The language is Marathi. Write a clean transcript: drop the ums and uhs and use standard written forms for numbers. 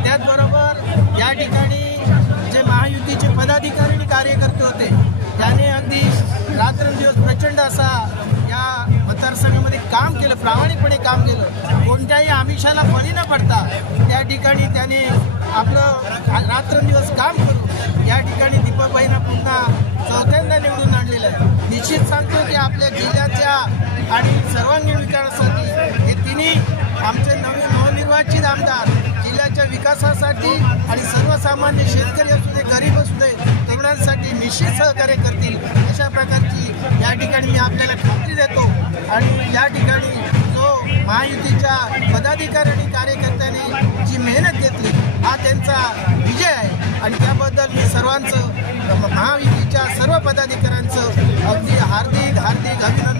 त्याचबरोबर या ठिकाणी जे महायुतीचे पदाधिकारी आणि कार्यकर्ते होते त्याने अगदी रात्रंदिवस प्रचंड असा या मतदारसंघामध्ये काम केलं, प्रामाणिकपणे काम केलं, कोणत्याही आमिषाला बळी न पडता त्या ठिकाणी त्याने आपलं रात्रंदिवस काम करून या ठिकाणी दीपकबाईंना पुन्हा चौथ्यांदा निवडून आणलेलं आहे। निश्चित सांगतो की आपल्या जिल्ह्याच्या आणि सर्वांगीण विकासासाठी हे तिन्ही आमचे नवनिर्वाचित आमदार जिल्ह्याच्या विकासासाठी आणि सर्वसामान्य शेतकरी असू दे, गरीब असू दे, तरुणांसाठी निश्चित सहकार्य करतील अशा प्रकारची या ठिकाणी मी आपल्याला खात्री देतो। आणि या ठिकाणी जो महायुतीच्या पदाधिकारी आणि कार्यकर्त्यांनी जी मेहनत घेतली हा त्यांचा विजय आहे आणि त्याबद्दल मी सर्वांचं महायुतीच्या सर्व पदाधिकाऱ्यांचं अगदी हार्दिक अभिनंदन